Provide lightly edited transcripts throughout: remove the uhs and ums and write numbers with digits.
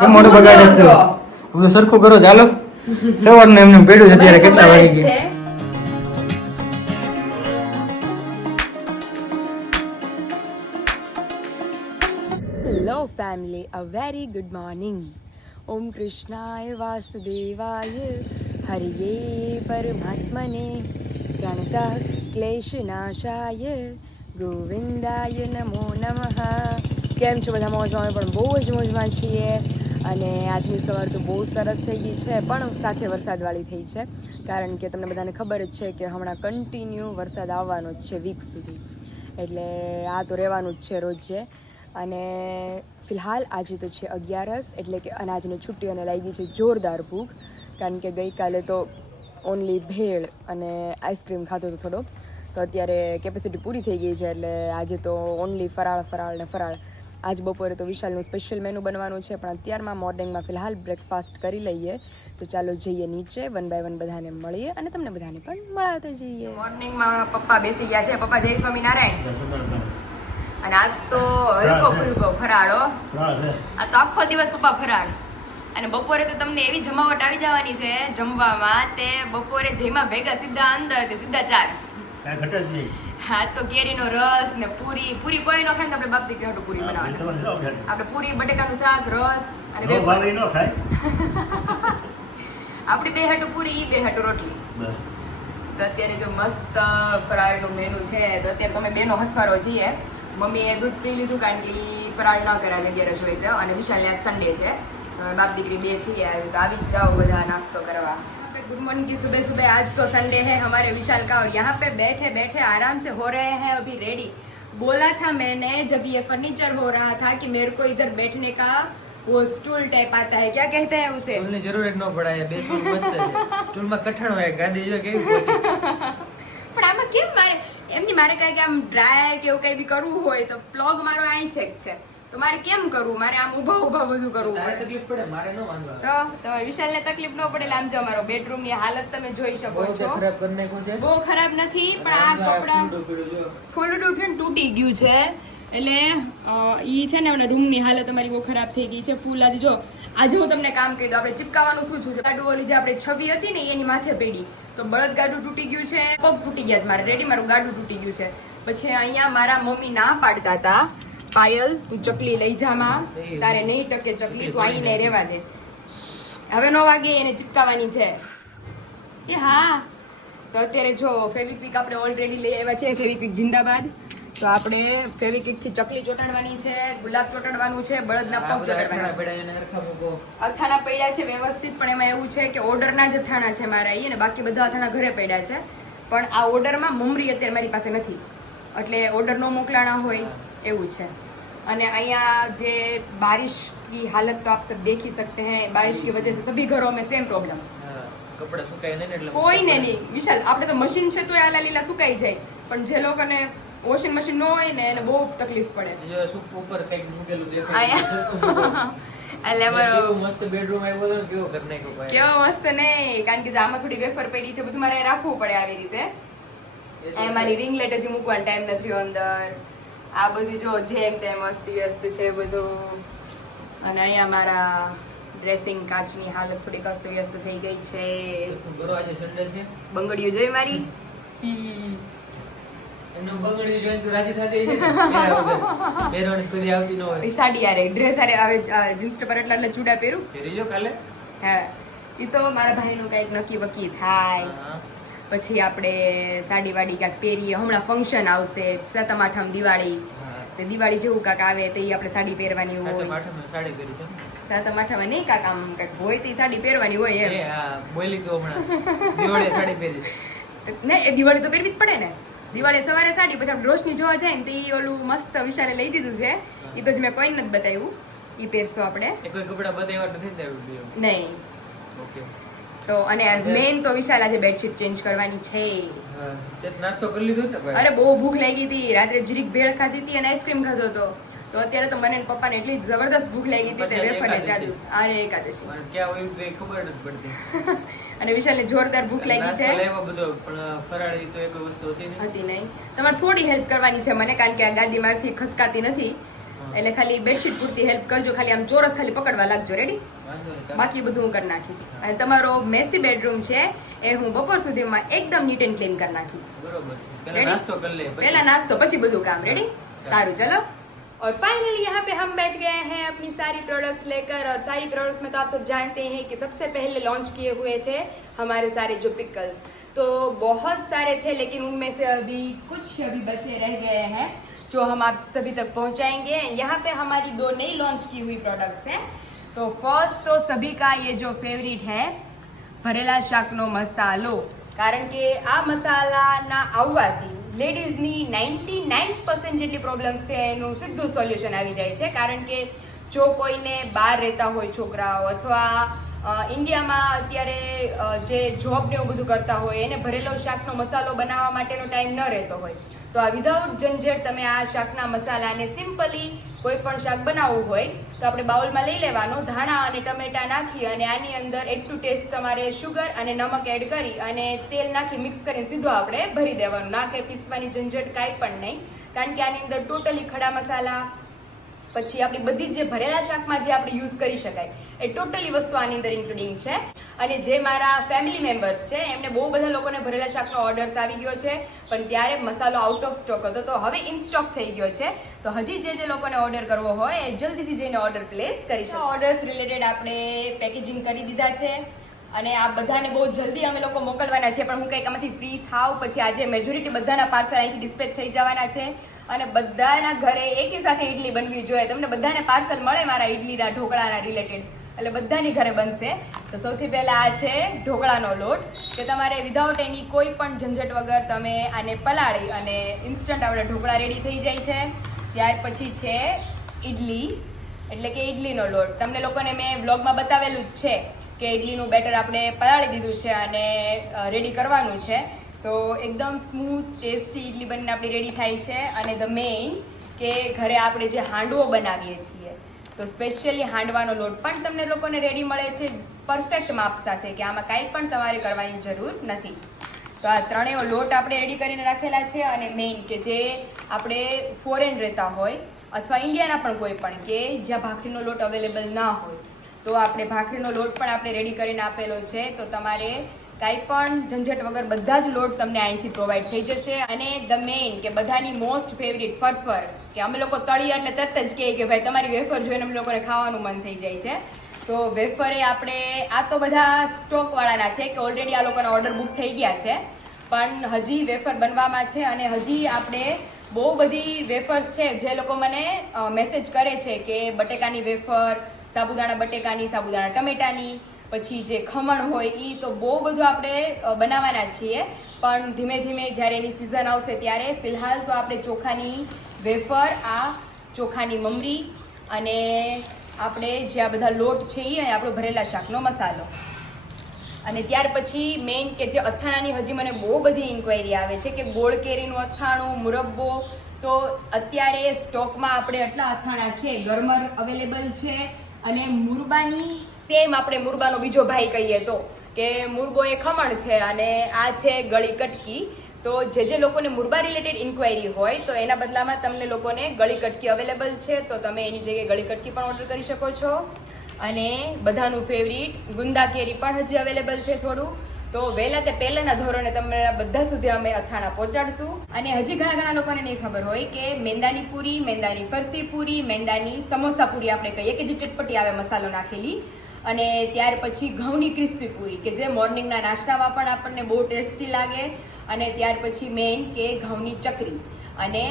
કેમ મોઢું બગાડે છે? બધું સરખું કરો ચાલો. સવારનું એમને પેડ્યું છે અત્યારે કેટલા વાગી ગયા? Hello family, a very good morning. ઓમ કૃષ્ણાય વાસુદેવાય હરિયે પરમાત્મને પ્રણતઃ ક્લેશનાશાય ગોવિંદાય નમો નમઃ. કેમ છો બધા? મોજમાં? અમે પણ બહુ જ મોજમાં છીએ. અને આજની સવાર તો બહુ સરસ થઈ ગઈ છે, પણ સાથે વરસાદવાળી થઈ છે. કારણ કે તમને બધાને ખબર જ છે કે હમણાં કન્ટિન્યુ વરસાદ આવવાનો જ છે વીક સુધી. એટલે આ તો રહેવાનું જ છે રોજે. અને ફિલહાલ આજે તો છે 11, એટલે કે અનાજની છુટ્ટીઓને લાગી છે જોરદાર ભૂખ. કારણ કે ગઈકાલે તો ઓનલી ભેળ અને આઈસ્ક્રીમ ખાધો હતો થોડોક, તો અત્યારે કેપેસિટી પૂરી થઈ ગઈ છે. એટલે આજે તો ઓનલી ફરાળ ને ફરાળ. આજ બપોરે તો વિશાલનું સ્પેશિયલ મેનુ બનવાનું છે, પણ અત્યારમાં મોર્નિંગમાં ફિલહાલ બ્રેકફાસ્ટ કરી લઈએ. તો ચાલો જઈએ નીચે, વન બાય વન બધાને મળીએ અને તમને બધાને પણ મળાતા જઈએ. મોર્નિંગમાં પપ્પા બેસી ગયા છે. પપ્પા જય સ્વામિનારાયણ. અને આજ તો હલકો ફૂલકો ફરાળો. આ તો આખો દિવસ પપ્પા ફરાળ. અને બપોરે તો તમને એવી જમાવટ આવી જવાની છે જમવામાં, તે બપોરે જેમાં ભેગા સીધા અંદર તે સીધા 4. હા, તો કેરીનો રસ ને પૂરી કોઈ નો ખાય ને આપણે બાપ દીકરી હાટુ પૂરી બનાવવાની. આપણે પૂરી, બટેકાનું શાક, રસ અને બે ભાવે નો ખાય. આપણે બે હાટુ પૂરી, ઈ બે હાટુ રોટલી. તો અત્યારે જો મસ્ત ફરાળનું મેનુ છે. તો અત્યારે તમે બેનો હથવારો છીએ. મમ્મીએ દૂધ પી લીધું કારણ કે ઈ ફરાળ ન કરાવે 11 હોય તો. અને વિશાલને આજ સન્ડે છે, તો અમે બાપ દીકરી બે છીએ. તો આવી જ જાઓ બધા નાસ્તો કરવા. गुड मॉर्निंग की सुबह सुबह. आज तो संडे है हमारे विशाल का, और यहाँ पे बैठे बैठे आराम से हो रहे हैं अभी रेडी. बोला था मैंने जब ये फर्नीचर हो रहा था कि मेरे को इधर बैठने का वो स्टूल टाइप आता है, क्या कहते हैं उसे? સ્ટૂલ ની જરૂર ન પડાય, બે સ્ટૂલ મસ્ત છે. સ્ટૂલ માં કઠણ હોય, ગાદી જો કેવી પહોંચી. પણ આમાં કેમ મારે કઈ કે આમ ડ્રાય કે એવું કઈ બી કરવું હોય તો પ્લગ મારો અહીં છે, તો મારે કેમ કરવું? મારે આમ ઊભા બધું કરવું તારે પડે. તકલીફ પડે, મારે ન વાંધો આવે. તો તમારે વિશાલને તકલીફ ન પડે. આમ જો અમારો બેડરૂમ ની હાલત તમે જોઈ શકો છો. ખરાબ કરી નાખ્યું છે. બહુ ખરાબ નથી, પણ આ કપડા થોડું તૂટી ગયું છે. એટલે ઈ છે ને રૂમ ની હાલત અમારી બહુ ખરાબ થઈ ગઈ છે. ફૂલ આજે જો, આજે હું તમને કામ કહી દઉં. આપણે ચિપકાવાનું શું છે, ગાડું ઓલી જે આપણે છબી હતી ને એની માથે પડી, તો બળદ ગાડું તૂટી ગયું છે, પગ તૂટી ગયા મારે રેડી, મારું ગાડું તૂટી ગયું છે. પછી અહીંયા મારા મમ્મી ના પાડતા હતા, પાયલ તું ચકલી લઈ જામાં, તારે નહીં ટકે ચકલી, તું અહીં નહીં રહેવા દે. હવે 9 વાગે એને ચિપકાવાની છે. એ હા, તો અત્યારે જો ફેવિક્વિક આપણે ઓલરેડી લઈ આવ્યા છે. ફેવિક્વિક જિંદાબાદ. તો આપણે ફેવિક્વિક થી ચકલી ચોટાડવાની છે, ગુલાબ ચોટાડવાનું છે, બળદના પગ ચોટાડવાના છે. અથાણા પડ્યા છે વ્યવસ્થિત, પણ એમાં એવું છે કે ઓર્ડરના જ અથાણા છે મારા અહીં, અને બાકી બધા અથાણા ઘરે પડ્યા છે. પણ આ ઓર્ડરમાં મમરી અત્યારે મારી પાસે નથી, એટલે ઓર્ડર નો મોકલાણા હોય એવું છે. અને અહીંયા જે બારિશ की हालत तो आप सब देख ही सकते हैं. बारिश की वजह से सभी घरों में सेम प्रॉब्लम. કપડા સુકાય નહીં એટલે કોઈને નહીં વિશાલ, આપણે તો મશીન છે તો આલા લીલા સુકાઈ જાય, પણ જે લોકોને વોશિંગ મશીન ન હોય ને એને બહુ તકલીફ પડે. જો સુક ઉપર કઈક મૂકેલું દેખાય. એટલે મારો મસ્ત બેડરૂમ આવ્યો તો કેવો કરી નાખ્યો ભાઈ. કેવો મસ્ત નહીં, કારણ કે આમાં થોડી વેફર પડી છે, બધું મારે રાખવું પડે આવી રીતે. એ મારી રિંગ લાઈટ હજી મૂકવાનો ટાઈમ નથી અંદર. આ બધું જો જેમ તેમ અસ્ત વ્યસ્ત છે બધું. અને અહીંયા મારા ડ્રેસિંગ કાચની હાલત થોડીક અસ્ત વ્યસ્ત થઈ ગઈ છે. બરો આજે સન્ડે છે. બંગડીઓ જોઈ મારી. એનો બંગડી જોઈને તું રાજી થતી છે ને? પહેરવાની કોઈ આવતી ન હોય. સાડી આરે ડ્રેસ આરે આવે, જીન્સ પર એટલા ચૂડા પહેરું. પહેરી જો કાલે. હા, એ તો મારા ભાઈનું કંઈક નક્કી વકી થાય. પછી આપણે સાડી વાડી ક્યાંક પહેરીએ. હમણાં ફંક્શન આવશે, 7મ 8મ દિવાળી. દિવાળી જેવું કાંક આવે તો આપણે સાડી પહેરવાની હોય. 7મ 8મ સાડી પહેરી છે. 7મ 8મ નહીં કાંક આમ કાંઈક હોય તો સાડી પહેરવાની હોય એમ. હા, બોલી તો હમણાં દિવાળી સાડી પહેરી. નહીં, એ દિવાળી તો પહેરવી જ પડે ને. દિવાળી સવારે સાડી, પછી આપણે રોશની જોવા જાય ને તો એ ઓલું મસ્ત વિશાલે લઈ દીધું છે. એ તો જ મેં કોઈને નથી બતાવ્યું. એ પહેરશું આપણે. એ કોઈ કપડા બતાવ્યા નથી ને? નહીં. ઓકે. તો અને મેઇન તો વિશાલ આજે બેડશીટ ચેન્જ કરવાની છે. તે નાસ્તો કરી લીધો ને ભાઈ? અરે બહુ ભૂખ લાગી હતી. રાત્રે જીરીક ભેળ ખાધી હતી અને આઈસ્ક્રીમ ખાધો હતો. તો અત્યારે તો મને અને પપ્પાને એટલી જબરદસ્ત ભૂખ લાગી હતી તે વેફરને ચાલુ. અરે એકાદશી ક્યાં હોય કઈ ખબર નથી પડતી. અને વિશાલને જોરદાર ભૂખ લાગી છે. લેવા બધો પણ ફરાળી તો એક વસ્તુ હતી નહીં. તમારે થોડી હેલ્પ કરવાની છે મને, કારણ કે આ ગાદી મારથી ખસકાતી નથી, એટલે ખાલી બેડશીટ પૂરતી હેલ્પ કરજો, ખાલી આમ ચોરસ ખાલી પકડવા લાગજો. રેડી? બાકી બધું હું કરી નાખીશ. અને તમારો મેસી બેડરૂમ છે એ હું બપોર સુધીમાં એકદમ નીટ એન્ડ ક્લીન કરી નાખીશ. પહેલા નાસ્તો પછી બધું કામ. રેડી? સારું, ચલો. और फाइनली यहाँ पे हम बैठ गए हैं अपनी सारी प्रोडक्ट्स लेकर, और सारी प्रोडक्ट्स में तो आप सब जानते हैं कि सबसे पहले लॉन्च किए हुए थे हमारे सारे जो पिकल्स, तो बहुत सारे थे लेकिन उनमें से अभी कुछ अभी बचे रह गए हैं जो हम आप सभी तक पहुँचाएंगे. यहाँ पे हमारी 2 नई लॉन्च की हुई प्रोडक्ट्स हैं. तो फर्स्ट तो सभी का ये जो फेवरेट है ભરેલા શાકનો મસાલો, કારણ કે આ મસાલાના આવવાથી લેડીઝની 99% જેટલી પ્રોબ્લેમ્સ છે એનું સીધું સોલ્યુશન આવી જાય છે. કારણ કે જો કોઈને બહાર રહેતા હોય છોકરાઓ અથવા ઇન્ડિયામાં અત્યારે જે જોબ ને એવું બધું કરતા હોય એને ભરેલો શાકનો મસાલો બનાવવા માટેનો ટાઈમ ન રહેતો હોય, તો આ વિધાઉટ ઝંઝટ તમે આ શાકના મસાલાને સિમ્પલી કોઈ પણ શાક બનાવવું હોય તો આપણે બાઉલમાં લઈ લેવાનો, ધાણા અને ટમેટા નાખી અને આની અંદર એક ટુ ટેસ્ટ તમારે શુગર અને નમક એડ કરી અને તેલ નાખી મિક્સ કરીને સીધો આપણે ભરી દેવાનું. ના કે પીસવાની ઝંઝટ કાંઈ પણ નહીં, કારણ કે આની અંદર ટોટલી ખડા મસાલા પછી આપણી બધી જે ભરેલા શાકમાં જે આપણે યુઝ કરી શકાય એ ટોટલી વસ્તુ આની અંદર ઇન્ક્લુડિંગ છે. અને જે મારા ફેમિલી મેમ્બર્સ છે એમને બહુ બધા લોકોને ભરેલા શાકનો ઓર્ડર્સ આવી ગયો છે, પણ ત્યારે મસાલો આઉટ ઓફ સ્ટોક હતો, તો હવે ઇન સ્ટોક થઈ ગયો છે. તો હજી જે લોકોને ઓર્ડર કરવો હોય એ જલ્દીથી જઈને ઓર્ડર પ્લેસ કરી શકો. ઓર્ડર્સ રિલેટેડ આપણે પેકેજિંગ કરી દીધા છે અને આ બધાને બહુ જલ્દી અમે લોકો મોકલવાના છે, પણ હું કંઈક આમાંથી ફ્રી થાવ પછી આજે મેજોરિટી બધાના પાર્સલ અહીંથી ડિસ્પેચ થઈ જવાના છે અને બધાના ઘરે એકી સાથે ઇડલી બનવી જોઈએ. તમને બધાને પાર્સલ મળે મારા ઇડલીના ઢોકળાના રિલેટેડ, એટલે બધાની ઘરે બનશે. તો સૌથી પહેલા આ છે ઢોકળાનો લોટ, કે તમારે વિધાઉટ એની કોઈ પણ ઝંઝટ વગર તમે આને પલાળી અને ઇન્સ્ટન્ટ આપણે ઢોકળા રેડી થઈ જાય છે. ત્યાર પછી છે ઇડલી, એટલે કે ઇડલીનો લોટ. તમને લોકોને મેં બ્લોગમાં બતાવેલું જ છે કે ઇડલીનું બેટર આપણે પલાળી દીધું છે અને રેડી કરવાનું છે. તો એકદમ સ્મૂથ ટેસ્ટી ઇડલી બનીને આપણી રેડી થાય છે. અને ધ મેઇન કે ઘરે આપણે જે હાંડવો બનાવીએ છીએ તો સ્પેશિયલી હાંડવાનો લોટ પણ તમને લોકોને રેડી મળે છે પરફેક્ટ માપ સાથે, કે આમાં કાંઈ પણ તમારે કરવાની જરૂર નથી. તો આ ત્રણેય લોટ આપણે રેડી કરીને રાખેલા છે. અને મેઇન કે જે આપણે ફોરેન રહેતા હોય અથવા ઇન્ડિયાના પણ કોઈ પણ કે જ્યાં ભાખરીનો લોટ અવેલેબલ ના હોય તો આપણે ભાખરીનો લોટ પણ આપણે રેડી કરીને આપેલો છે. તો તમારે કાંઈ પણ ઝંઝટ વગર બધા જ લોટ તમને અહીંથી પ્રોવાઈડ થઈ જશે. અને ધ મેઇન કે બધાની મોસ્ટ ફેવરિટ ફરફર, કે અમે લોકો તળીએ એટલે તરત જ કહે કે ભાઈ તમારી વેફર જોઈને અમે લોકોને ખાવાનું મન થઈ જાય છે. તો વેફરે આપણે આ તો બધા સ્ટોકવાળાના છે કે ઓલરેડી આ લોકોના ઓર્ડર બુક થઈ ગયા છે, પણ હજી વેફર બનવામાં છે. અને હજી આપણે બહુ બધી વેફર્સ છે જે લોકો મને મેસેજ કરે છે કે બટેકાની વેફર, સાબુદાણા બટેકાની, સાબુદાણા ટમેટાની, પછી જે ખમણ હોય એ તો બહુ બધું આપણે બનાવવાના છીએ. પણ ધીમે ધીમે જ્યારે એની સિઝન આવશે ત્યારે ફિલહાલ તો આપણે ચોખાની વેફર, આ ચોખાની મમરી અને આપણે જે આ બધા લોટ છે એ આપણો ભરેલા શાકનો મસાલો. અને ત્યાર પછી મેઇન કે જે અથાણાની હજી મને બહુ બધી ઇન્ક્વાયરી આવે છે કે ગોળ કેરીનું અથાણું, મુરબ્બો. તો અત્યારે સ્ટોકમાં આપણે આટલા અથાણા છે ગરમર અવેલેબલ છે. અને મુરબાની સેમ આપણે મુરબાનો બીજો ભાઈ કહીએ તો કે મુરબો એ ખમણ છે અને આ છે ગળી કટકી. તો જે લોકોને મુરબા રિલેટેડ ઇન્ક્વાયરી હોય તો એના બદલામાં તમને લોકોને ગળી કટકી અવેલેબલ છે, તો તમે એની જગ્યાએ ગળી કટકી પણ ઓર્ડર કરી શકો છો. અને બધાનું ફેવરિટ ગુંદા કેરી પણ હજી અવેલેબલ છે થોડું. તો વહેલા તે પહેલાના ધોરણે તમને બધા સુધી અમે અથાણા પહોંચાડશું. અને હજી ઘણા લોકોને નહીં ખબર હોય કે મેંદાની પૂરી, મેંદાની ફરસી પૂરી, મેંદાની સમોસા પૂરી આપણે કહીએ કે જે ચટપટી આવે મસાલો નાખેલી, અને ત્યાર પછી ઘઉંની ક્રિસ્પી પૂરી કે જે મોર્નિંગના નાસ્તામાં પણ આપણને બહુ ટેસ્ટી લાગે. અને ત્યાર પછી મેઇન કે ઘઉંની ચકરી અને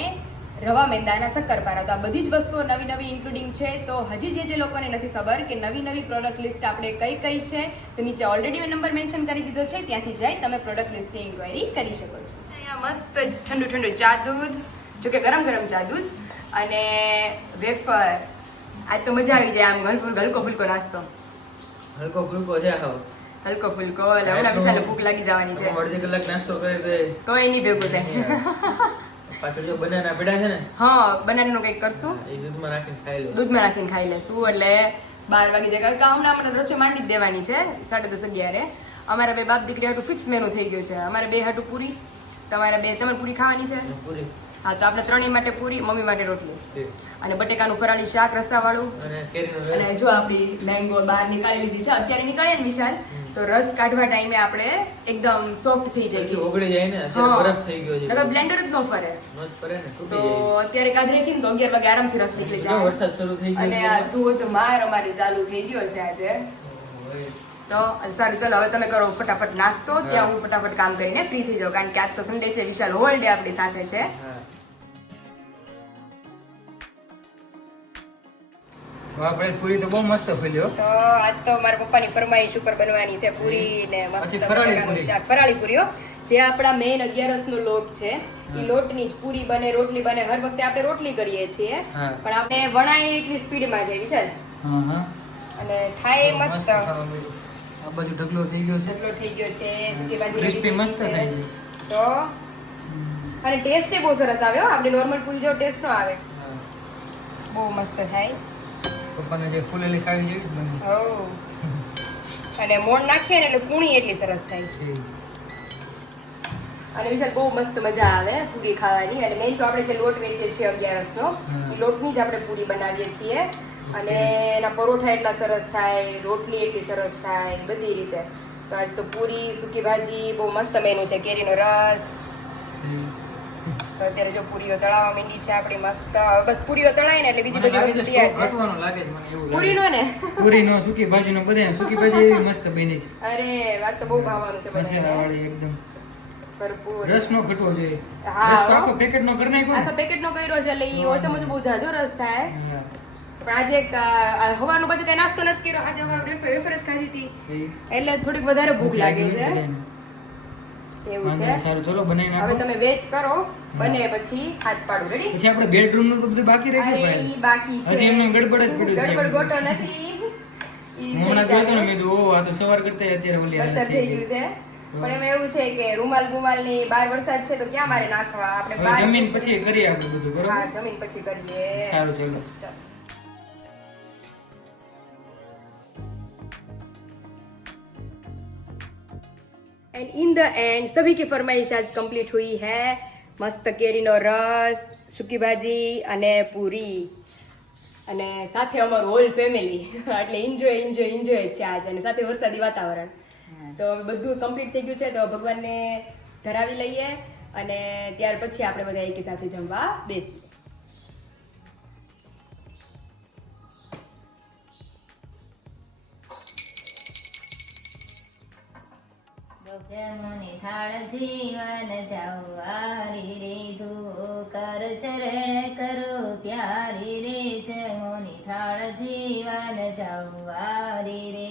રવા મેંદાના શક્કરપારા. તો આ બધી જ વસ્તુઓ નવી નવી ઇન્ક્લુડિંગ છે. તો હજી જે લોકોને નથી ખબર કે નવી પ્રોડક્ટ લિસ્ટ આપણે કઈ છે તો નીચે ઓલરેડી મેં નંબર મેન્શન કરી દીધો છે, ત્યાંથી જઈ તમે પ્રોડક્ટ લિસ્ટની ઇન્ક્વાયરી કરી શકો છો. અહીંયા મસ્ત ઠંડુ ચા દૂધ, જો કે ગરમ ચા દૂધ અને વેફર. આજ તો મજા આવી જાય આમ હલકો ફુલકો નાસ્તો. હલકો ફુલકો છે હલકો ફુલકો. એટલે હમણાં વિશાલે ભૂખ લાગી જવાની છે, અડધી કલાક નાસ્તો કરે તો એની ભેગું થાય. પાછળ જો બનાના પડ્યા છે ને, હા બનાનાનું કંઈક કરશું, એ દૂધમાં નાખીને ખાઈ લેશું. એટલે 12 વાગી જાય. કારણ કે હમણાં રસોઈ માંડી જ દેવાની છે 10:30-11. અમારા બે બાપ દીકરી હાટું ફિક્સ મેનુ થઈ ગયું છે. અમારે બે હાટું પૂરી, તમારે પૂરી ખાવાની છે. હા તો આપણે ત્રણેય માટે પૂરી, મમ્મી માટે રોટલી અને બટેકાનું ફરાળી શાક રસાવાળું. અને કેરીનો રસ. અને જો આપણી મેંગો બહાર નીકાળી લીધી છે. અત્યારે નીકાળીએ ને વિશાલ તો રસ કાઢવા ટાઈમે આપણે એકદમ સોફ્ટ થઈ જાય. એટલું ઓગળી જાય ને, અત્યારે બરફ થઈ ગયો છે. નકર બ્લેન્ડર જ ન ફરે. મસ્ત ફરે ને, તૂટી તો જાય. અત્યારે કાઢી રાખીને તો 11 વાગે આરામથી રસ નીકળી જો જાય. વરસાદ શરૂ થઈ ગયો અને છે. આ ધોધમાર અમારી ચાલુ થઈ ગયો છે આજે. તો સારું ચલો હવે તમે કરો ફટાફટ નાસ્તો, ત્યાં હું ફટાફટ કામ કરીને ફ્રી થઈ જાઉં, કારણ કે આજ તો સન્ડે છે, વિશાલ હોલ ડે આપણી સાથે છે. હા. વાહ ભાઈ, પૂરી તો બહુ મસ્ત ફૂલ્યો. તો આજ તો મારા પપ્પાની ફરમાઈશ ઉપર બનવાની છે પૂરી ને મસ્ત પછી ફરાળી બટાકાનું પૂરી. શાક. ફરાળી પૂરીઓ જે આપણા મેઇન 11 નો લોટ છે એ લોટની જ પૂરી બને, રોટલી બને. હર વખતે આપણે રોટલી કરીએ છીએ, હા. પણ આપણે વણાય એટલી સ્પીડમાં જાય વિશાલ, હા હા. અને થાય મસ્ત. ખાવા મળ્યું. આ બાજુ ઢગલો થઈ ગયો છે. એટલો થઈ ગયો છે, સૂકી ભાજી ક્રિસ્પી ready મસ્ત થઈ થાય ગઈ છે. છે. તો અને ટેસ્ટ બહુ સરસ આવ્યો. આપણે નોર્મલ પૂરી જેવો ટેસ્ટ નો આવે, હા. બહુ મસ્ત થાય. પપ્પાને જે ફૂલેલી ખાવી જેવી જ બની હો અને મોણ નાખીએ ને એટલે પૂણી એટલી સરસ થાય. છે. અને વિશાલ બહુ મસ્ત મજા આવે પૂરી ખાવાની. અને મેઇન તો આપણે જે લોટ વેચીએ છીએ 11 નો એ લોટની જ આપણે પૂરી બનાવીએ છીએ. અને એના પરોઠા એટલા સરસ થાય, રોટલી એટલી સરસ થાય, બધી રીતે. તો આજ તો પૂરી, સૂકી ભાજી, બહુ મસ્ત મેનુ છે. કેરીનો રસ. તો અત્યારે જો પૂરીઓ તળાવવા માંડી છે આપણી મસ્ત. હવે બસ પૂરીઓ તળાય ને એટલે બીજી મને બધી લાગે વસ્તુ છે તૈયાર સ્ટોક છે. ઘટવાનો લાગે છે મને, એવું લાગે. પૂરીનો ને પૂરીનો, સૂકી ભાજીનો, બધાય સૂકી ભાજી એવી મસ્ત બની છે. અરે વાત તો બહુ ભાવવાનું છે બધાને. મસાલાવાળી એકદમ. ભરપૂર. રસ નો ઘટવો જોઈએ. હા, રસ તો હો. આખો પેકેટ નો કરી નાખ્યો આખા ને. પેકેટ નો કર્યો છે એટલે ઈ ઓછામાં ઓછો બહુ ઝાઝો રસ થાય. હા. પણ આજે હવાનું બધું કઈ નાસ્તો નથી કર્યો. આજે હવે વેફર જ ખાધી હતી એટલે થોડીક વધારે ભૂખ લાગે છે. બધાને. એવું વાંધો છે. નહીં, સારું ચલો બનાવી હવે નાખો. તમે વેટ કરો, બને પછી હાથ પાડું. રેડી? પછી આપણે બેડરૂમ નું તો બધું બાકી રહી અરે ગયું ઈ ભાઈ. બાકી છે. હજી એમનું ગડબડ જ પડ્યું છે. ગડબડ ગોટો નથી. ઈ હું હમણાં થઈ ગયો હતો ને, જાય. મેં કીધું, ઓહ, આ તો સવાર કરતા અત્યારે ઓલી હાલત બસ્તર થઈ ગયું છે. પણ એમાં એવું છે કે રૂમાલ બુમાલ ની બહાર વરસાદ છે તો ક્યાં મારે નાખવા? આપણે હવે બહાર જમીન પછી કરીએ આપણે બધું, બરોબર? હા, જમીન પછી કરીએ. સારું, ચલો. ચાલો. एंड इन द एंड सभी की फरमाइश आज कंप्लीट हुई है. मस्त केरीनो रस, सूकी भाजी અને પૂરી અને સાથે અમારું હોલ ફેમિલી એટલે એન્જોય છે આજ. અને સાથે વરસાદી વાતાવરણ. તો બધું કમ્પ્લીટ થઈ ગયું છે. તો ભગવાનને ધરાવી લઈએ અને ત્યાર પછી આપણે બધા એકી સાથે જમવા બેસીએ. મને થાળ જીવન જવારી રે કર ચરણ કરો પ્યારી રે જમોની થાળ જીવન જવારી રે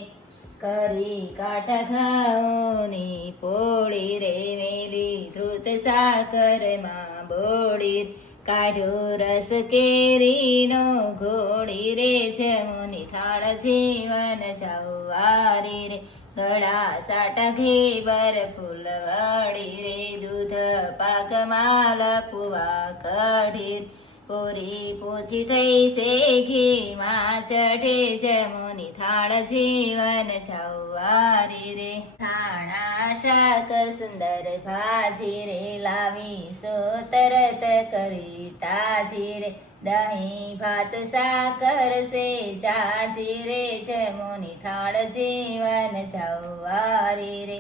કરી કાંઠા ઘાઓની પોળી રે મેલી ધ્રુત સાકર માં બોળી કાઢ્યો રસ કેરીનો ઘોડી રે જમોની થાળ જીવન જવારી રે ગળા સાટા ઘેબર ફૂલવાડી રે દૂધ પાક માલ પુવા કઢી પૂરી પૂછી થઈ છે ઘી માં ચઢે જમોની થાળ જીવન છવારી રે થાણા શાક સુંદર ભાજી રે લાવી સો તરત કરી તાજી રે દહીં ભાત સાકર સે જાજી રે જમોની થાળ જીવન જવારી રે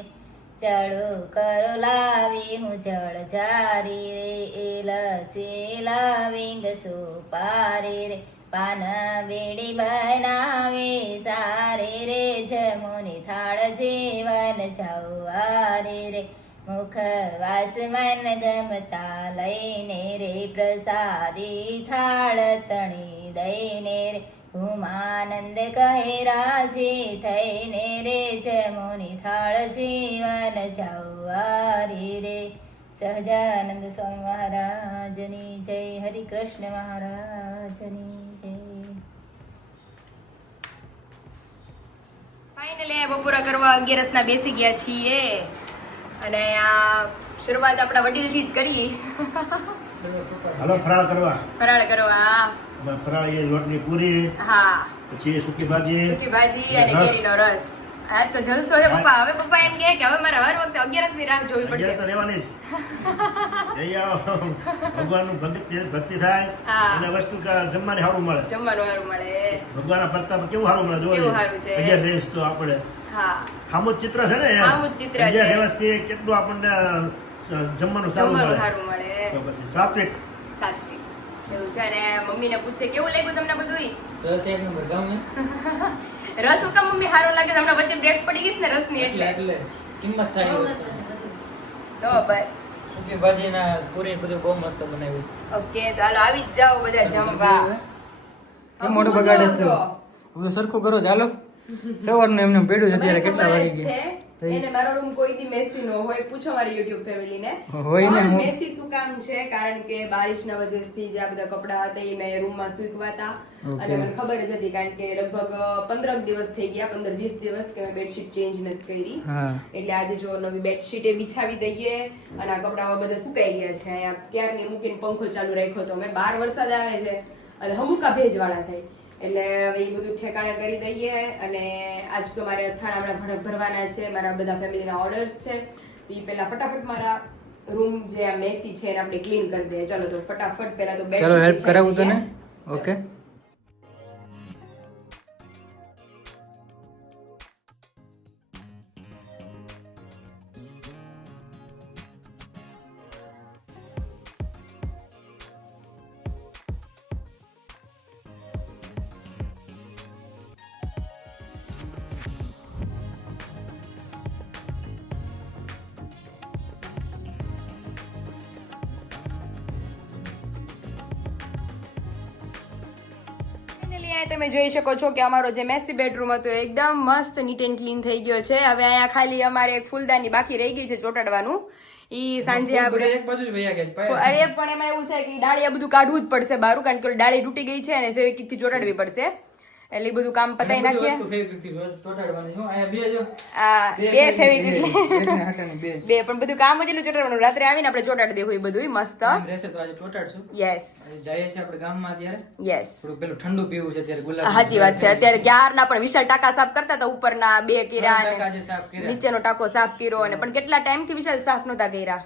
ચડો કરો લાવી હું જળ જારી રે એલચી લાવિંગ સુપારી રે પાન બેડી બનાવે સારી રે જમોની થાળ જીવન જવારી રે મુખ વાસ મન ગમતા લઈને રે પ્રસાદી થાળ તણી દઈને રે ઉમાનંદ કહે રાજી થઈને રે જમોની થાળ જીવન જવારી રે સહજાનંદ સ્વામી મહારાજની જય, હરિ કૃષ્ણ મહારાજની જય. ફાઇનલી બપોરા કરવા 11 ના બેસી ગયા છીએ અને આ શરૂઆત આપણા વડીલથી જ કરી. હાલો ફરાળ કરવા. ફરાળ કરવા. ફરાળ એ લોટની પૂરી, હા, પછી સૂકી ભાજી, સૂકી ભાજી અને રસ. કેરીનો રસ હા તો જલસો છે પપ્પા. હવે પપ્પા એમ કહે કે હવે મારે હર વખતે 11 ની રાહ જોવી પડશે. અગિયાર તો રહેવાની જ. જઈ આવો. ભગવાનનું ભક્તિ થાય હા. અને વસ્તુ જમવાની સારું મળે. જમવાનું સારું મળે. ભગવાનના પ્રતાપ કેવું સારું મળે કેવું સારું છે. 11 દિવસ તો આપણે હા સામું જ ચિત્ર છે ને એમ. સામું જ ચિત્ર છે. 11 દિવસથી કેટલું આપણને જમવાનું સારું જમવાનું મળે. સારું મળે. તો પછી સાત્વિક. સાત્વિક એવું છે. અને મમ્મીને પૂછે કેવું લાગ્યું તમને બધું? રસ એક નંબર ગામ ને રસ હું કામ મમ્મી સારું લાગે છે? હમણાં વચ્ચે બ્રેક પડી ગઈ છે ને રસની એટલે. એટલે કિંમત થાય બહુ એ મસ્ત વસ્તુની. છે બધું. તો બસ સૂકી ભાજીના પૂરી બધું બહુ મસ્ત બનાવ્યું. ઓકે તો હાલો આવી જ જાઓ બધા જમવા. કેમ મોઢું બગાડે છે? બધું સરખું કરો ચાલો. સવારનું એમને પેડું છે અત્યારે કેટલા વાગી ગયા? એને મારો રૂમ કોઈ દી મેસી નો હોય. પૂછો મારી યુટ્યુબ ફેમિલી ને. હોય ને, હું- મેસી શું કામ છે? કારણ કે બારિશના વજહથી જે આ બધા કપડા હતા એ મેં રૂમમાં સૂકવા હતા. Okay. અને મને ખબર જ હતી કારણ કે લગભગ 15 દિવસ થઈ ગયા, 15-20 દિવસ કે મેં બેડશીટ ચેન્જ નથી કરી. હા એટલે આજે જો નવી બેડશીટ એ બિછાવી દઈએ અને આ કપડાઓ બધા સુકાઈ ગયા છે. અહીંયા ક્યારની મૂકીને પંખો ચાલુ રાખ્યો તો મેં. બહાર વરસાદ આવે છે અને હમુકા ભેજવાળા થાય એટલે હવે એ બધું ઠેકાણે કરી દઈએ. અને આજ તો મારે અથાણા હમણાં ભરવાના છે. મારા બધા ફેમિલીના ઓર્ડર્સ છે. તો એ પહેલા ફટાફટ મારા રૂમ જે આ મેસી છે એને આપણે ક્લીન કરી દઈએ. ચલો તો ફટાફટ પહેલા તો ચાલો હેલ્પ કરાવું તને. ઓકે Finally, અહીંયા તમે જોઈ શકો છો કે અમારો જે મેસી બેડરૂમ હતો એ એકદમ મસ્ત નીટ એન્ડ ક્લીન થઈ ગયો છે. હવે અહીંયા ખાલી અમારે એક ફૂલદાની બાકી રહી ગઈ છે ચોટાડવાનું. ઈ સાંજે આપણે એક બાજુ જ વયા ગયા છે. અરે પણ એમાં એવું છે કે ડાળી બધું કાઢવું જ પડશે બહાર કારણ કે ઓલી ડાળી તૂટી ગઈ છે અને ફેવિકિક થી ચોટાડવી પડશે. એટલે ઈ બધું કામ પતાઈ નાખીએ. આ બે ફેવિકિક બે પણ બધું કામ જ એટલું ચોટાડવાનું. રાત્રે આવીને આપણે ચોટાડી દેવું એ બધું મસ્ત. યસ યસ પેલું ઠંડુ પીવું છે અત્યારે ગુલાબ. સાચી વાત છે. અત્યારે ક્યારના પણ વિશાલ ટાંકા સાફ કરતા હતા. ઉપરના 2 કર્યા ટાંકા અને જે સાફ કર્યા. નીચેનો ટાંકો સાફ કર્યો અને પણ કેટલા ટાઈમ થી વિશાલ સાફ નહોતા કર્યા.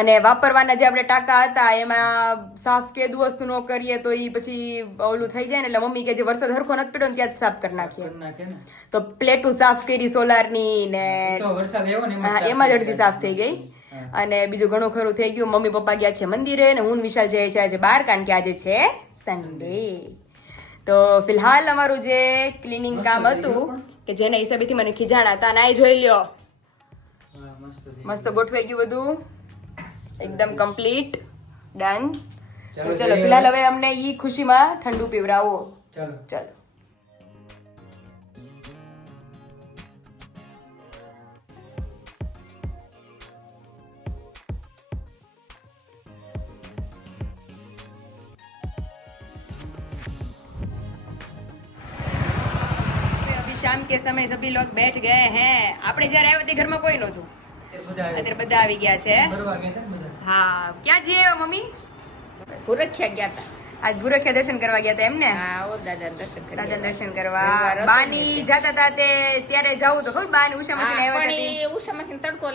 અને વાપરવાના જે આપણે ટાંકા હતા એમાં સાફ કેદું વસ્તુ ન કરીએ તો ઈ પછી ઓલું થઈ જાય ને. એટલે મમ્મી કે જે વરસાદ હરખો નથી પડ્યો ને ત્યાં જ સાફ કરી નાખીએ. કરી નાખે ને. તો પ્લેટું સાફ કરી સોલારની ને તો વરસાદ આવ્યો ને હા, એમાં જ અડધી સાફ થઈ ગઈ. અને બીજું ઘણું ખરું થઈ ગયું. મમ્મી પપ્પા ગયા છે મંદિરે ને હું ને વિશાલ જઈએ છે આજે બહાર કારણ કે આજે છે સન્ડે. તો ફિલહાલ અમારું જે ક્લીનિંગ કામ હતું કે જેના હિસાબેથી મને ખીજાણા હતા ને આ જોઈ લ્યો હા, મસ્ત થઈ મસ્ત ગોઠવાઈ ગયું બધું એકદમ કમ્પ્લીટ ડન. ચાલો તો ચલો જઈએ ફિલહાલ હવે. હવે અમને ઈ ખુશીમાં ઠંડુ પીવડાવો. ચાલો ચલો अभी शाम के समय सभी लोग बैठ गए हैं. આપણે જ્યારે આવ્યા તે ઘરમાં કોઈ નહોતું. એ બધા આવ્યા. અત્યારે બધા આવી ગયા છે. ફરવા ગયા હતા ને બધા. હા ક્યાં જઈએ મમ્મી? સુરક્ષા ગયા હતા. આજ ભૂરખિયા દર્શન કરવા ગયા હતા એમ ને? હા ઓ દાદા દર્શન કરી દાદા આવ્યા. દર્શન કરવા. રવિવાર હતો બાની ને જાતા હતા તે ત્યારે જાવું તો ખબર બાની ઉષામાંથી હા, આવ્યા પણ હતા તે? એ ઉષામાંથી તડકો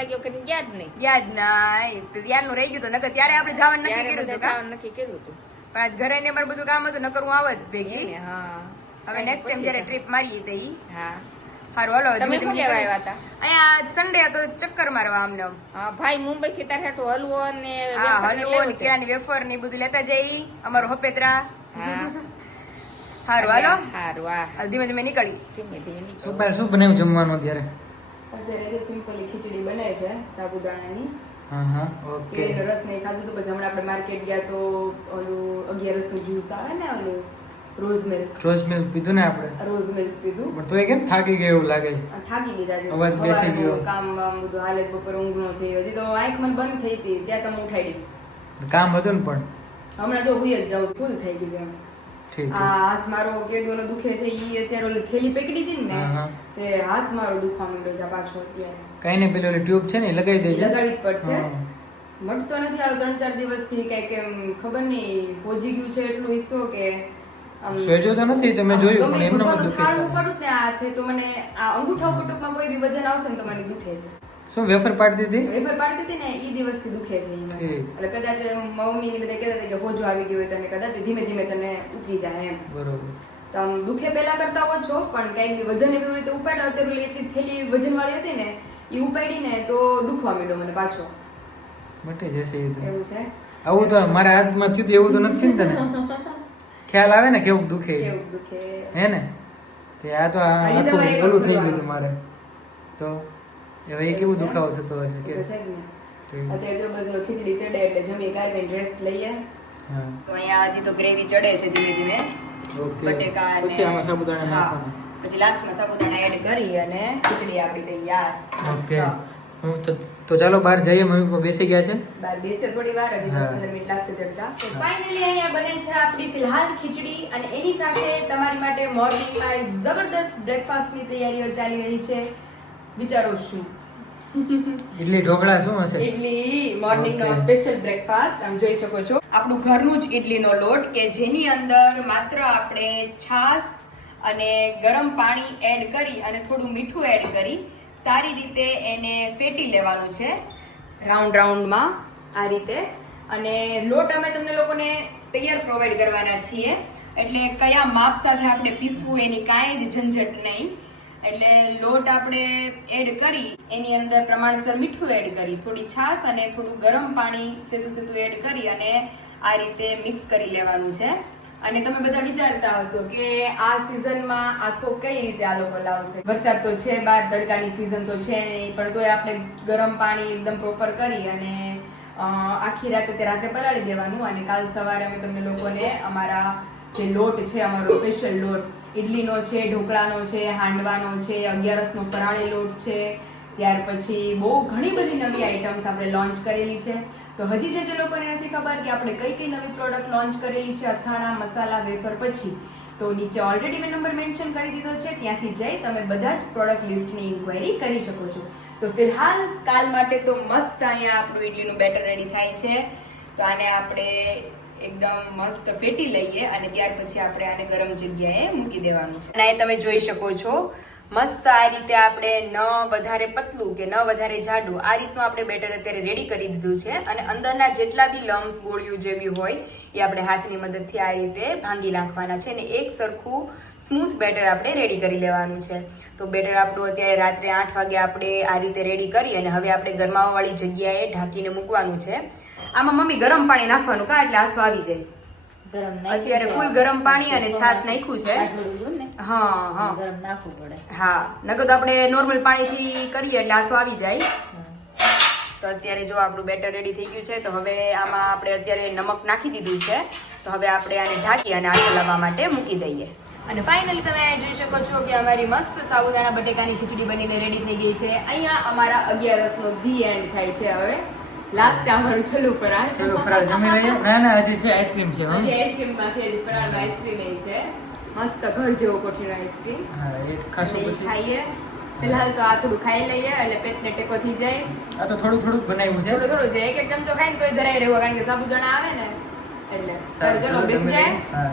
લાગ્યો કરીને ગયા જ નહીં. યાદ ના ત્યારનું રહી ગયું તો નકર ત્યારે આપણે જવાનું નક્કી ત્યારે કર્યું બધા હતું કા? જવાનું નક્કી કર્યું હતું. પણ આજ ઘરે ને અમારું બધું કામ હતું નકર હું આવત ભેગી. એને, હા. હવે નેક્સ્ટ ટાઈમ જ્યારે ટ્રીપ મારીએ તે ઈ હા. હારું હાલો હવે તમે ધીમે શું ધીમે લેવા નીકળીએ. આવ્યા હતા? અહીંયા સન્ડે હતો ચક્કર મારવા આમને આમ. હા, ભાઈ મુંબઈ થી તારે હાટુ હલવો ને હા વેફર ને હલવો ને લેવું છે. કેળાની વેફર ને ઈ બધું લેતા જઈ અમારો હપેતરા. હા. હારું હાલો હારું, હા. હવે ધીમે ધીમે નીકળી. ધીમે ધીમે નીકળો. શું ભાઈ, શું બનાવ્યું જમવાનું અત્યારે? અત્યારે તો સિમ્પલી ખીચડી બને છે સાબુદાણાની. હા હા ઓકે. કેરીનો રસ નહીં ખાધું તો પછી હમણાં આપણે માર્કેટ ગયા તો ઓલું 11 નું જ્યુસ આવે ને ઓલું રોઝ મિલ્ક રોઝ મિલ્ક પીધું ને આપણે. રોઝ મિલ્ક પીધું. પણ તોય કેમ થાકી ગયો એવું લાગે છે? આ થાકી લીધા છે. અવાજ બેસી સવારનું ગયો. કામ વામ બધું હાલત બપોર ઊંઘ નો થઈ હજી તો આંખ મને બંધ થઈ હતી ત્યાં તમે ઉઠાડી. કામ હતું ને પણ. હમણાં જો હુઈ જ જાઉં ફૂલ થઈ ગઈ છે એમ. ઠીક આ હાથ મારો કેદોનો દુખે છે ઈ અત્યારે ઓલી થેલી પકડી હતી ને હા, હા. મેં તે હાથ મારો દુખવા માંડ્યો છે પાછો અત્યારે. કઈ નહીં, પેલી ઓલી ટ્યુબ છે ને એ લગાવી દેજે. લગાડવી જ પડશે. હા. મળતો નથી હાલો 3-4 દિવસથી કઈક એમ ખબર નહીં હોજી ગયું છે એટલું હિસ્સો કે આમ સોજો તો નથી તમે જોયું ગમે પણ એમનો ભગવાનનું દુખે થાળ છે. ઉપાડું ને આ માથે તો મને આ અંગૂઠા ઉપર ટૂંકમાં કોઈ બી વજન આવશે ને તો મને દુખે છે. શું વેફર પાડતી હતી? વેફર પાડતી હતી ને એ દિવસથી દુખે છે ઈ મને. એટલે કદાચ મમ્મી ને બધા કહેતા હતા કે હોજો આવી ગયો હોય તને, કદાચ ધીમે ધીમે તને ઉતરી જાય એમ. બરોબર. તો આમ દુખે પહેલા કરતા ઓછો, પણ કઈક બી વજન એવી રીતે ઉપાડ્યો અત્યારે એટલી થેલી વજન વાળી હતી ને એ ઉપાડી ને તો દુખવા માંડ્યો મને પાછો. મટી જશે એ તો. એવું છે. આવું તો મારા હાથમાં થયું એવું તો નથી થયું ને તને? ખ્યાલ આવે ને કેવું દુખે એ? કેવું દુખે હે ને? તે આ તો હજી તમારે આખું એક ઓલું થઈ વખત ગયું હતું મારે. તો હવે એ કેવું દુખાવો થતો હશે તો કે? છે જ ને. અત્યારે જો બધું ખીચડી ચડે એટલે જમી કાઢીને રેસ્ટ લઈએ. હા. તો અહીંયા હજી તો ગ્રેવી ચડે છે ધીમે ધીમે. ઓકે. બટેકા અને પછી આમાં સાબુદાણા હા. નાખવાના. પછી લાસ્ટમાં સાબુદાણા એડ કરી અને ખીચડી આપણી તૈયાર. ઓકે. તો ચાલો બહાર જઈએ, મમ્મી પપ્પા બેસી ગયા છે. બાર બેસે થોડી વાર, હજી 10-15 મિનિટ લાગશે ચડતા. તો ફાઇનલી અહીંયા બને છે આપણી ફિલહાલ ખીચડી અને એની સાથે તમારી માટે મોર્નિંગમાં જબરદસ્ત બ્રેકફાસ્ટની તૈયારીઓ ચાલી રહી છે. વિચારો શું? ઇડલી ઢોકળા શું હશે? ઇડલી મોર્નિંગનો Okay. સ્પેશિયલ બ્રેકફાસ્ટ આમ જોઈ શકો છો. આપણું ઘરનું જ ઇડલીનો લોટ કે જેની અંદર માત્ર આપણે છાશ અને ગરમ પાણી એડ કરી અને થોડું મીઠું એડ કરી સારી રીતે એને ફેટી લેવાનું છે રાઉન્ડમાં આ રીતે. અને લોટ અમે તમને લોકોને તૈયાર પ્રોવાઈડ કરવાના છીએ, એટલે કયા માપ સાથે આપણે પીસવું એની કાંઈ જ ઝંઝટ નહીં. એટલે લોટ આપણે એડ કરી એની અંદર પ્રમાણસર મીઠું એડ કરી થોડી છાશ અને થોડું ગરમ પાણી સેતું એડ કરી અને આ રીતે મિક્સ કરી લેવાનું છે. અને તમે બધા વિચારતા હશો કે આ સિઝનમાં આથો કઈ રીતે આ લોકો લાવશે? વરસાદ તો છે બહાર, તડકાની સિઝન તો છે નહીં, પણ તોય આપણે ગરમ પાણી એકદમ પ્રોપર કરી અને આખી રાતે તે રાત્રે પલાળી દેવાનું અને કાલ સવારે અમે તમને લોકોને અમારા જે લોટ છે, અમારો સ્પેશિયલ લોટ ઇડલીનો છે, ઢોકળાનો છે, હાંડવાનો છે, 11નો ફરાળી લોટ છે, ત્યાર પછી બહુ ઘણી બધી નવી આઈટમ્સ આપણે લોન્ચ કરેલી છે. તો હજી જે લોકોને નથી ખબર કે આપણે કઈ કઈ નવી પ્રોડક્ટ લોન્ચ કરેલી છે અથાણા, મસાલા, વેફર પછી, તો નીચે ઓલરેડી મેં નંબર મેન્શન કરી દીધો છે, ત્યાંથી જઈ તમે બધા જ પ્રોડક્ટ લિસ્ટની ઇન્ક્વાયરી કરી શકો છો. તો ફિલહાલ કાલ માટે તો મસ્ત અહીંયા આપણું ઇડલીનું બેટર રેડી થાય છે. તો આને આપણે એકદમ મસ્ત ફેટી લઈએ અને ત્યાર પછી આપણે આને ગરમ જગ્યાએ મૂકી દેવાનું છે. અને તમે જોઈ શકો છો મસ્ત આ રીતે આપણે ન વધારે પતલું કે ન વધારે જાડું આ રીતનું આપણે બેટર અત્યારે રેડી કરી દીધું છે. અને અંદરના જેટલા બી લમ્સ ગોળીઓ જેવી હોય એ આપણે હાથની મદદથી આ રીતે ભાંગી નાખવાના છે અને એક સરખું સ્મૂથ બેટર આપણે રેડી કરી લેવાનું છે. તો બેટર આપણું અત્યારે રાત્રે 8 વાગે આપણે આ રીતે રેડી કરી અને હવે આપણે ગરમાવાવાળી જગ્યાએ ઢાંકીને મૂકવાનું છે. આમાં મમ્મી ગરમ પાણી નાખવાનું કા એટલે હાથમાં આવી જાય. અત્યારે ફૂલ ગરમ પાણી અને છાશ નાખ્યું છે. હા ગરમ નાખવું પડે. હા, નકર તો આપણે નોર્મલ પાણીથી કરીએ એટલે હાથમાં આવી જાય. તો અત્યારે જો આપણું બેટર રેડી થઈ ગયું છે, તો હવે આમાં આપણે અત્યારે નમક નાખી દીધું છે. તો હવે આપણે આને ઢાંકી અને આ ચલાવવા માટે મૂકી દઈએ. અને ફાઇનલી તમે જોઈ શકો છો કે અમારી મસ્ત સાબુદાણા બટેકાની ખીચડી બનીને રેડી થઈ ગઈ છે. અહીંયા અમારા 11નો ધી એન્ડ થાય છે. હવે લાસ્ટ અમારું છેલ્લું ફરાળ. ચલો ફરાળ જમી લઈએ. ના હજી છે આઈસ્ક્રીમ છે. હજી આઈસ્ક્રીમમાં છે, હજી ફરાળમાં આઈસ્ક્રીમ એ છે મસ્ત ઘર જેવો કોઠીનો આઈસ્ક્રીમ. હા, એ ખાસું એટલે ઈ પછી ખાઈએ. ફિલહાલ તો આ થોડું ખાઈ લઈએ એટલે પેટને ટેકો થઈ જાય. આ તો થોડું બનાવ્યું છે. થોડું છે, એક ચમચો ખાઈને તોય ધરાઈ રહેવું, કારણ કે સાબુદાણા આવે ને એટલે. સારું, ચલો બેસી જાય. હા.